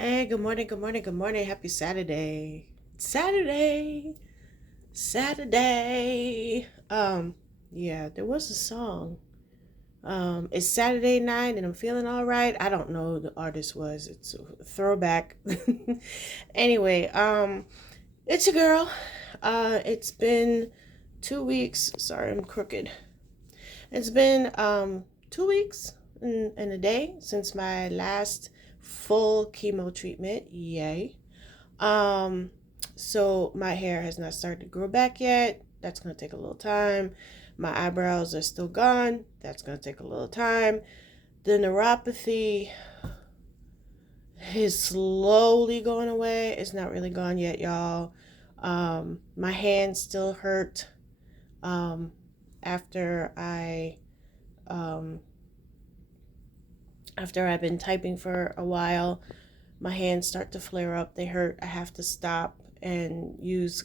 Hey, good morning, good morning, good morning. Happy Saturday. Saturday. Saturday. Yeah, there was a song. It's Saturday night and I'm feeling all right. I don't know who the artist was. It's a throwback. Anyway, it's your girl. It's been 2 weeks. Sorry, I'm crooked. It's been 2 weeks and a day since my last full chemo treatment. Yay. Um, so my hair has not started to grow back yet. That's going to take a little time. My eyebrows are still gone. That's going to take a little time. The neuropathy is slowly going away. It's not really gone yet, y'all. My hands still hurt um, after um, after I've been typing for a while. My hands start to flare up. They hurt. I have to stop and use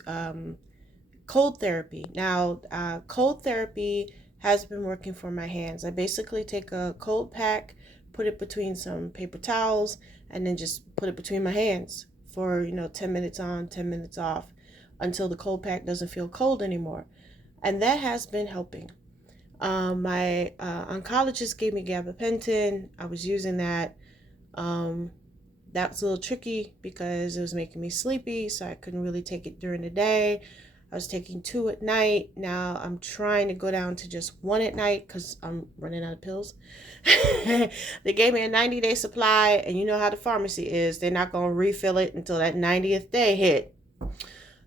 cold therapy. Now, cold therapy has been working for my hands. I basically take a cold pack, put it between some paper towels, and then just put it between my hands for 10 minutes on, 10 minutes off, until the cold pack doesn't feel cold anymore. And that has been helping. My oncologist gave me gabapentin. I was using that. Um, that was a little tricky because it was making me sleepy, so I couldn't really take it during the day. I was taking 2 at night. Now I'm trying to go down to just 1 at night because I'm running out of pills. They gave me a 90-day supply, and you know how the pharmacy is. They're not going to refill it until that 90th day hit.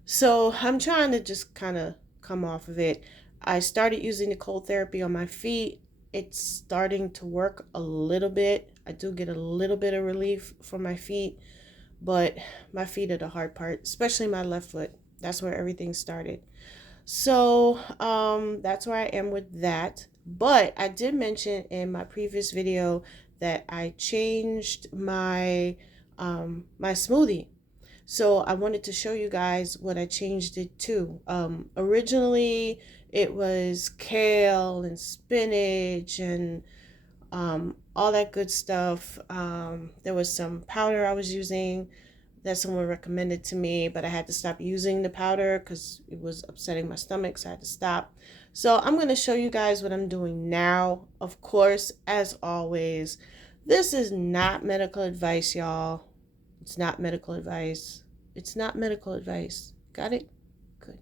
So I'm trying to just kind of come off of it. I started using the cold therapy on my feet. It's starting to work a little bit. I do get a little bit of relief from my feet, but my feet are the hard part, especially my left foot. That's where everything started. So that's where I am with that. But I did mention in my previous video that I changed my my smoothie. So I wanted to show you guys what I changed it to. Originally, it was kale and spinach and all that good stuff. There was some powder I was using that someone recommended to me, but I had to stop using the powder because it was upsetting my stomach, so I had to stop. So I'm going to show you guys what I'm doing now. Of course, as always, this is not medical advice, y'all. It's not medical advice. It's not medical advice. Got it? Good.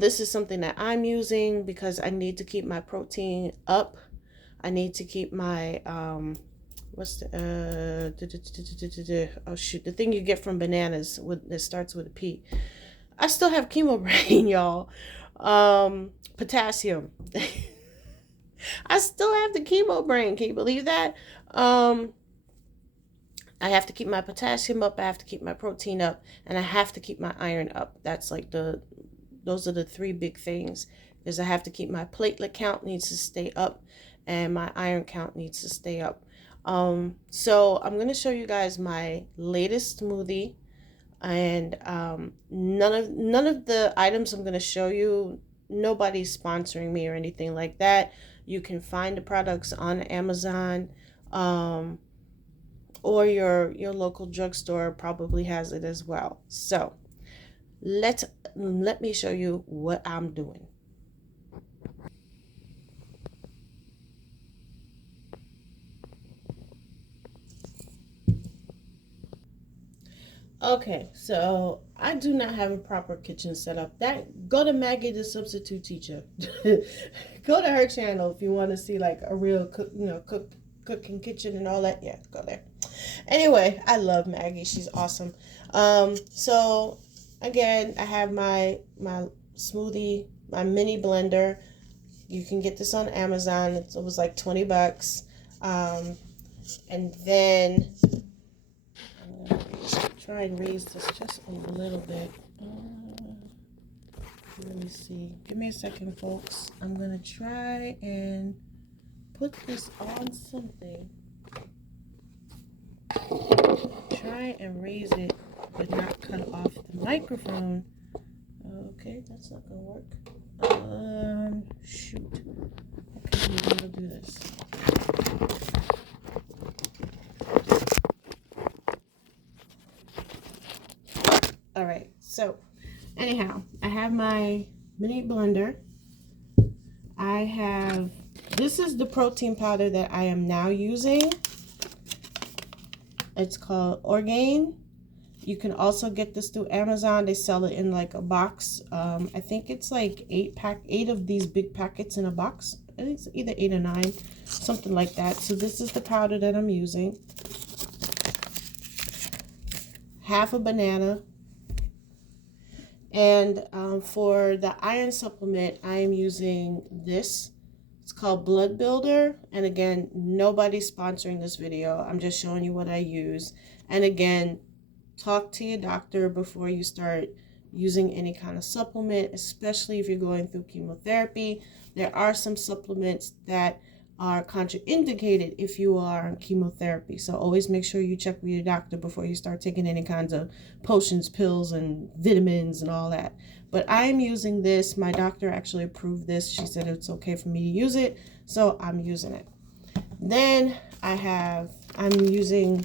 This is something that I'm using because I need to keep my protein up. I need to keep my what's the oh shoot, the thing you get from bananas with that starts with a P. I still have chemo brain, y'all. Potassium. I still have the chemo brain. Can you believe that? I have to keep my potassium up, I have to keep my protein up, and I have to keep my iron up. That's like those are the three big things. Because I have to keep my platelet count needs to stay up, and my iron count needs to stay up. So I'm gonna show you guys my latest smoothie, and none of the items I'm gonna show you, nobody's sponsoring me or anything like that. You can find the products on Amazon. Or your local drugstore probably has it as well. So let me show you what I'm doing. Okay, so I do not have a proper kitchen setup. That go to Maggie the substitute teacher. Go to her channel if you want to see like a real cooking kitchen and all that. Yeah, go there. Anyway, I love Maggie. She's awesome. So again, I have my smoothie, my mini blender. You can get this on Amazon. It was like $20. And then I'm gonna try and raise this just a little bit. Let me see. Give me a second, folks. I'm gonna try and put this on something. Try and raise it, but not cut off the microphone. Okay, that's not gonna work. Shoot. Okay, maybe I'll do this. So anyhow, I have my mini blender. This is the protein powder that I am now using. It's called Orgain. You can also get this through Amazon. They sell it in like a box. I think it's like 8 of these big packets in a box. I think it's either 8 or 9, something like that. So this is the powder that I'm using. Half a banana. And for the iron supplement, I am using this. It's called Blood Builder. And again, nobody's sponsoring this video. I'm just showing you what I use. And again, talk to your doctor before you start using any kind of supplement, especially if you're going through chemotherapy. There are some supplements that are contraindicated if you are on chemotherapy. So always make sure you check with your doctor before you start taking any kinds of potions, pills, and vitamins and all that. But I'm using this. My doctor actually approved this. She said it's okay for me to use it, so I'm using it. Then I'm using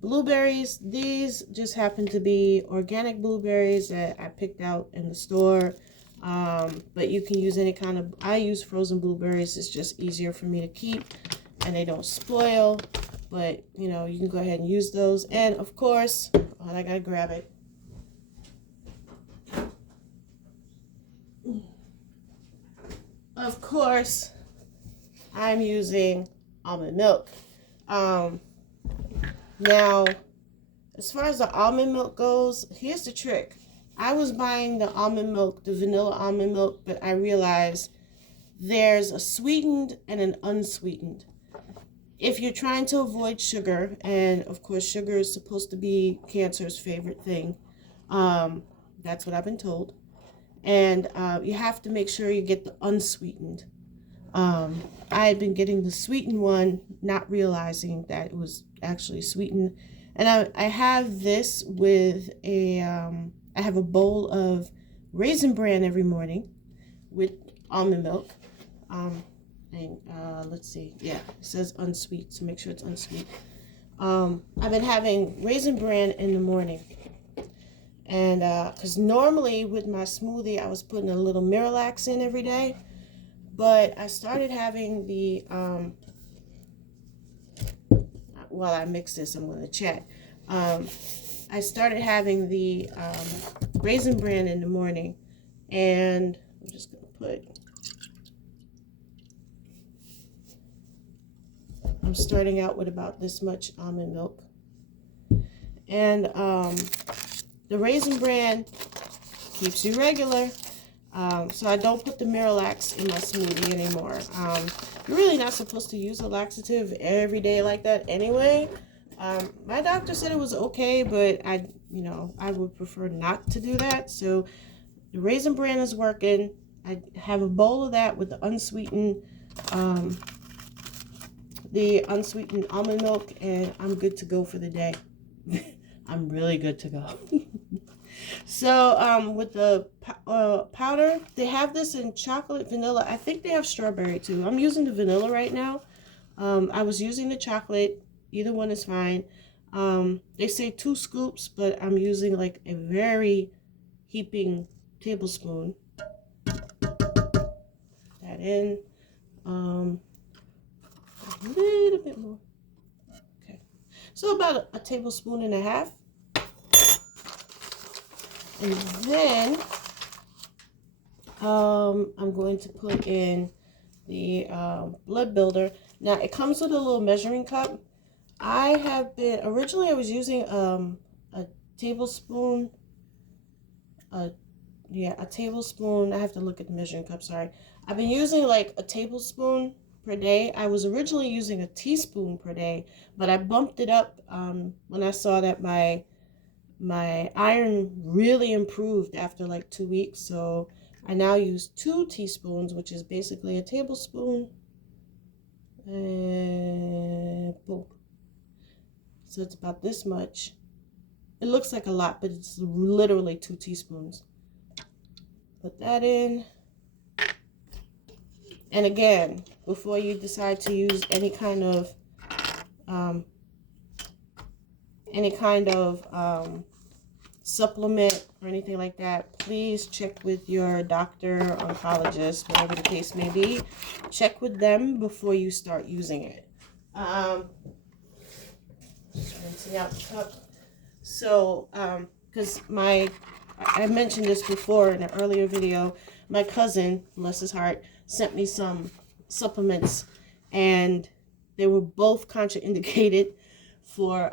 blueberries. These just happen to be organic blueberries that I picked out in the store. But you can use any kind of, I use frozen blueberries. It's just easier for me to keep and they don't spoil. But, you know, you can go ahead and use those. And of course, I gotta grab it. Of course, I'm using almond milk. Now, as far as the almond milk goes, here's the trick. I was buying the almond milk, the vanilla almond milk, but I realized there's a sweetened and an unsweetened. If you're trying to avoid sugar, and of course sugar is supposed to be cancer's favorite thing, that's what I've been told. And you have to make sure you get the unsweetened. I had been getting the sweetened one, not realizing that it was actually sweetened. And I have this with I have a bowl of Raisin Bran every morning with almond milk. Let's see. Yeah, it says unsweet, so make sure it's unsweet. I've been having Raisin Bran in the morning. And because normally with my smoothie, I was putting a little Miralax in every day. But I started having the, while I mix this, I'm going to chat. I started having the Raisin Bran in the morning. And I'm just going to I'm starting out with about this much almond milk. And the Raisin Bran keeps you regular. So I don't put the Miralax in my smoothie anymore. You're really not supposed to use a laxative every day like that anyway. My doctor said it was okay, but I would prefer not to do that. So the Raisin Bran is working. I have a bowl of that with the unsweetened almond milk, and I'm good to go for the day. I'm really good to go. So with the powder, they have this in chocolate, vanilla. I think they have strawberry too. I'm using the vanilla right now. I was using the chocolate. Either one is fine. They say 2 scoops, but I'm using like a very heaping tablespoon. That in. A little bit more. Okay. So about a tablespoon and a half. And then I'm going to put in the blood builder. Now it comes with a little measuring cup. Originally I was using a tablespoon. A tablespoon. I have to look at the measuring cup, sorry. I've been using like a tablespoon per day. I was originally using a teaspoon per day, but I bumped it up when I saw that my iron really improved after like 2 weeks. So I now use 2 teaspoons, which is basically a tablespoon. And boom. So it's about this much. It looks like a lot, but it's literally 2 teaspoons. Put that in. And again, before you decide to use any kind of supplement or anything like that, please check with your doctor, oncologist, whatever the case may be. Check with them before you start using it. Just rinsing out the cup. So, because I mentioned this before in an earlier video, my cousin, bless his heart, sent me some supplements, and they were both contraindicated for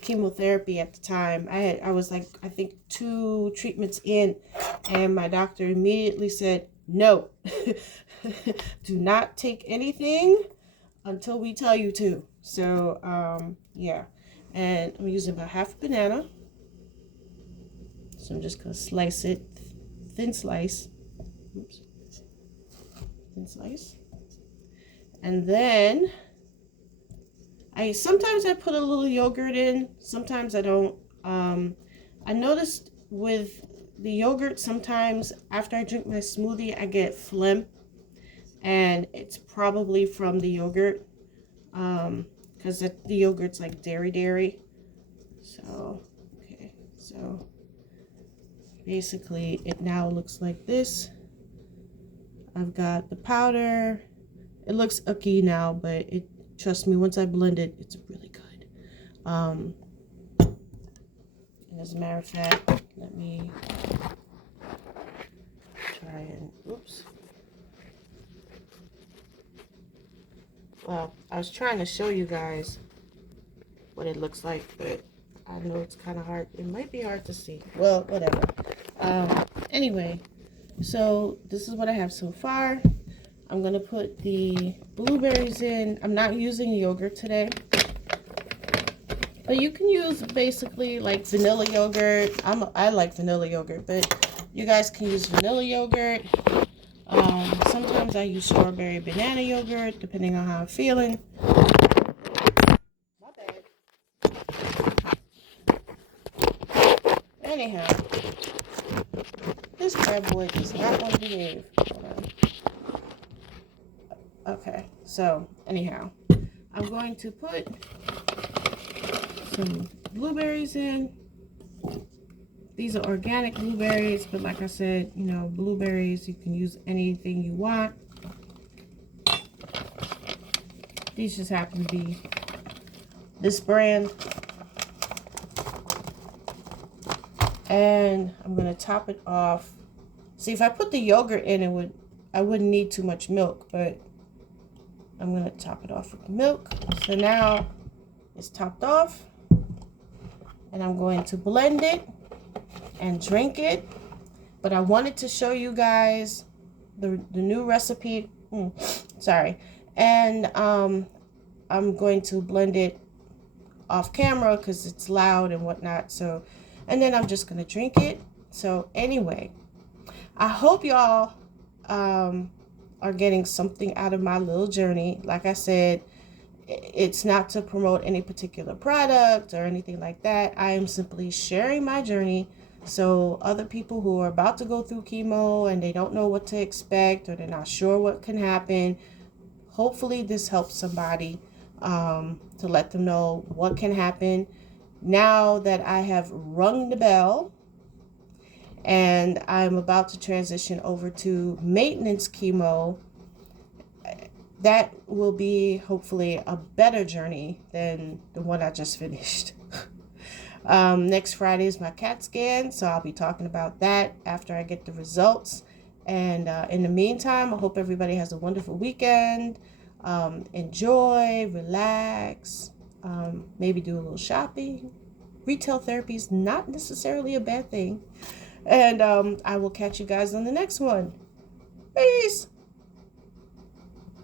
chemotherapy at the time. I was like, I think 2 treatments in, and my doctor immediately said, no, do not take anything until we tell you to. So, yeah. And I'm using about half a banana. So I'm just going to slice it, thin slice. Oops. Thin slice. And then sometimes I put a little yogurt in, sometimes I don't. I noticed with the yogurt, sometimes after I drink my smoothie, I get phlegm, and it's probably from the yogurt, because the yogurt's like dairy. So, okay, so basically it now looks like this. I've got the powder. It looks icky now, but trust me, once I blend it, it's really good. And as a matter of fact, let me try and, oops. Well, I was trying to show you guys what it looks like, but I know it's kind of hard. It might be hard to see. Well, whatever. Anyway, so this is what I have so far. I'm going to put the blueberries in. I'm not using yogurt today. But you can use basically like vanilla yogurt. I like vanilla yogurt, but you guys can use vanilla yogurt. Sometimes I use strawberry banana yogurt, depending on how I'm feeling. My bad. Anyhow, this bad boy does not want to behave. Hold on. Okay, so anyhow, I'm going to put some blueberries in. These are organic blueberries, but like I said, you know, blueberries, you can use anything you want. These just happen to be this brand. And I'm gonna top it off. See, if I put the yogurt in, I wouldn't need too much milk, but I'm gonna top it off with milk. So now it's topped off, and I'm going to blend it and drink it. But I wanted to show you guys the new recipe. Sorry. And I'm going to blend it off camera because it's loud and whatnot. So, and then I'm just gonna drink it. So anyway, I hope y'all are getting something out of my little journey. Like I said, it's not to promote any particular product or anything like that. I am simply sharing my journey, so other people who are about to go through chemo and they don't know what to expect, or they're not sure what can happen, hopefully this helps somebody, to let them know what can happen. Now that I have rung the bell and I'm about to transition over to maintenance chemo, that will be hopefully a better journey than the one I just finished. Next Friday is my CAT scan, so I'll be talking about that after I get the results. And in the meantime, I hope everybody has a wonderful weekend. Enjoy, relax, maybe do a little shopping. Retail therapy is not necessarily a bad thing. And I will catch you guys on the next one. Peace.